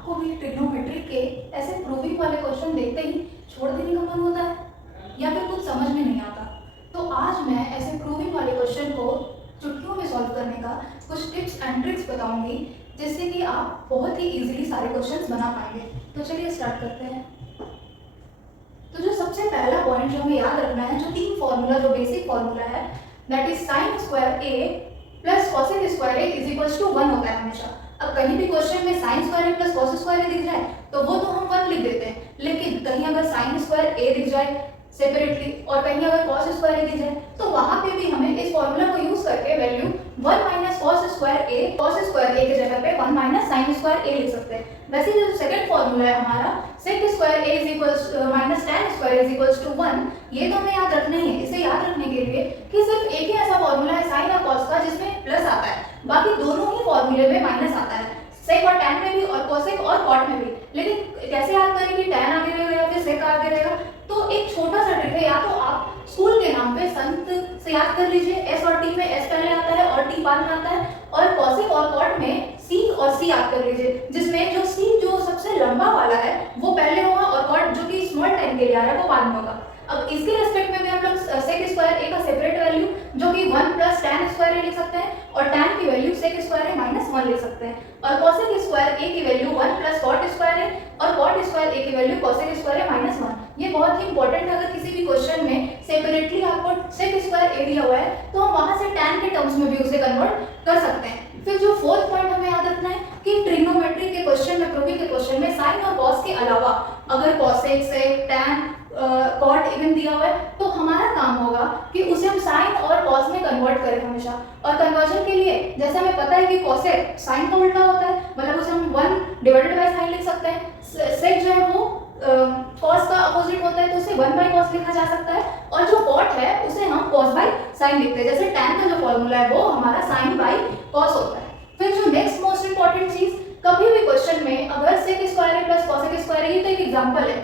आपको भी ट्रिग्नोमेट्री के ऐसे प्रूविंग वाले क्वेश्चन देखते ही छोड़ देने का मन होता है या फिर कुछ समझ में नहीं आता? तो आज मैं ऐसे प्रूविंग वाले क्वेश्चन को चुटकियों में सॉल्व करने का कुछ टिप्स एंड ट्रिक्स बताऊंगी, जिससे कि आप बहुत ही इजीली सारे क्वेश्चंस बना पाएंगे। तो चलिए स्टार्ट करते हैं। तो जो सबसे पहला पॉइंट जो हमें याद रखना है, जो तीन फॉर्मूला, जो बेसिक फॉर्मूला है, that is sine square A plus cosec square A is equals to 1 होता है हमेशा। अब कहीं भी क्वेश्चन में sine square A plus cos square A दिख जाए तो वो तो हम 1 लिख देते हैं, लेकिन कहीं अगर साइन स्क्वायर ए दिख जाए सेपरेटली और कहीं अगर कॉस स्क्वायर ए दिख जाए तो वहां पे भी हमें इस फॉर्मूला को यूज करके वैल्यू 1 माइनस कॉस स्क्वायर ए की जगह पे 1 माइनस साइन स्क्वायर ए लिख सकते हैं। वैसे जो सेकंड फॉर्मूला है हमारा sec square A is equals minus tan square is equals to 1, ये तो हमें याद रखना ही है। इसे याद रखने के लिए कि सिर्फ एक ही ऐसा फॉर्मूला है साइन और कॉस का जिसमें प्लस आता है, बाकी दोनों ही फॉर्मूले में माइनस आता है, सेक और tan में भी और कोसेक और कॉट में भी। लेकिन कैसे याद करें कि tan आगे रहेगा या फिर सेक आगे रहेगा? तो एक छोटा सा ट्रिक है, या तो आप स्कूल के नाम पे संत से याद कर लीजिए, एस और टी में एस पहले आता है और टी बाद में आता है, और कोसेक और कॉट में सी और सी याद कर लीजिए, जिसमें जो सी जो सबसे लंबा वाला है वो पहले होगा और कॉट जो कि स्मॉल टाइम के लिए आ रहा है वो बाद में होगा। अब इसके रेस्पेक्ट में भी हम लोग सेक स्क्वायर ए का सेपरेट वैल्यू जो कि 1 प्लस tan स्क्वायर ए लिख सकते हैं और tan की वैल्यू सेक स्क्वायर ए माइनस 1 लिख सकते हैं, और कोसेक स्क्वायर ए की वैल्यू 1 प्लस कॉट स्क्वायर ए और कॉट स्क्वायर ए की वैल्यू कोसेक स्क्वायर ए माइनस 1। ये बहुत ही इंपॉर्टेंट है, अगर किसी भी क्वेश्चन में सेपरेटली आपको सेक स्क्वायर ए दिया हुआ है तो हम वहां से tan के टर्म्स में भी उसे कन्वर्ट कर सकते हैं। फिर जो फोर्थ पॉइंट हमें याद रखना है कि ट्रिग्नोमेट्री के क्वेश्चन में, प्रूविंग के क्वेश्चन में साइन और कॉस के अलावा अगर कोसेक, सेक, tan, कॉट इवन दिया हुआ है तो हमारा काम होगा कि उसे हम साइन और कॉस में कन्वर्ट करें हमेशा। और कन्वर्जन के लिए जैसे हमें पता है कि कोसेक साइन का उल्टा होता है, मतलब उसे हम 1 डिवाइडेड बाय साइन लिख सकते हैं। सेक जो है वो कॉस का अपोजिट होता है तो उसे 1 बाय कॉस लिखा जा सकता है, और जो कॉट है उसे हम कॉस बाय साइन लिखते हैं। जैसे tan का जो फॉर्मूला है वो हमारा साइन बाय कॉस होता है। फिर जो नेक्स्ट मोस्ट इंपॉर्टेंट चीज, कभी भी क्वेश्चन में अगर सेक square A plus cosec square ए, ये तो एक एग्जांपल है,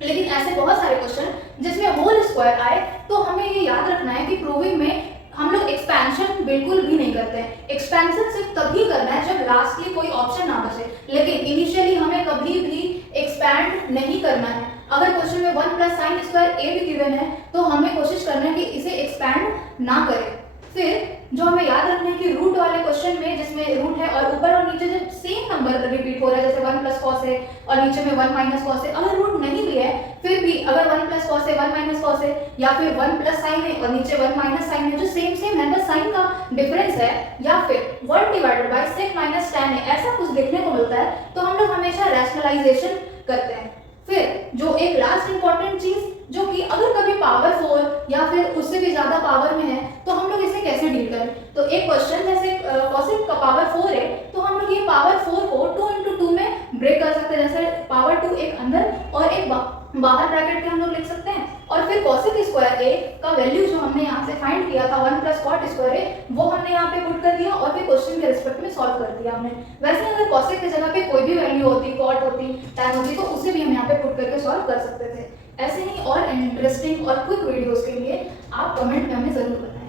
लेकिन ऐसे बहुत सारे क्वेश्चन जिसमें होल स्क्वायर आए तो हमें ये याद रखना है कि प्रूविंग में हम लोग एक्सपेंशन बिल्कुल भी नहीं करते हैं। एक्सपेंशन सिर्फ तभी करना है जब लास्टली कोई ऑप्शन ना बचे, लेकिन इनिशियली हमें कभी भी एक्सपैंड नहीं करना है। अगर क्वेश्चन में 1 प्लस साइन स्क्वायर ए भी गिवन है तो हमें कोशिश करना है कि इसे एक्सपैंड ना करें। फिर जो हमें याद रखना है कि रूट वाले क्वेश्चन में जिसमें रूट है और ऊपर और नीचे जब सेम नंबर रिपीट हो रहा है, जैसे 1 प्लस कॉस है और नीचे में 1 माइनस कॉस है, अगर रूट नहीं भी है फिर भी अगर 1 प्लस कॉस है 1 माइनस कॉस है, या फिर 1 प्लस साइन है और नीचे 1 माइनस साइन है, जो सेम है बस साइन का डिफरेंस है, या फिर 1 divided by sec minus tan है, ऐसा कुछ देखने को मिलता है तो हम लोग हमेशा रैशनलाइजेशन करते हैं। फिर जो एक लास्ट इंपॉर्टेंट चीज, जो कि अगर कभी पावर 4 या फिर उससे भी ज्यादा पावर में है तो हम लोग इसे कैसे डील करें। तो एक क्वेश्चन जैसे कोसेक का पावर 4 है तो हम लोग ये पावर 4 को 2 into 2 में ब्रेक कर सकते हैं, जैसे पावर 2 एक अंदर और एक बाहर ब्रैकेट के हम लोग लिख सकते हैं। और फिर कोसेक स्क्वायर ए का वैल्यू जो हमने यहाँ से फाइंड किया था 1 प्लस कॉट स्क्वायर ए, वो हमने यहाँ पे पुट कर दिया और फिर क्वेश्चन के रिस्पेक्ट में सॉल्व कर दिया हमने। वैसे अगर कोसेक की जगह पे कोई भी वैल्यू होती, कॉट होती, tan होती, तो उसे भी हम यहाँ पे पुट करके सॉल्व कर सकते थे। ऐसे ही और इंटरेस्टिंग और क्विक वीडियोस के लिए आप कमेंट में हमें जरूर बताएं।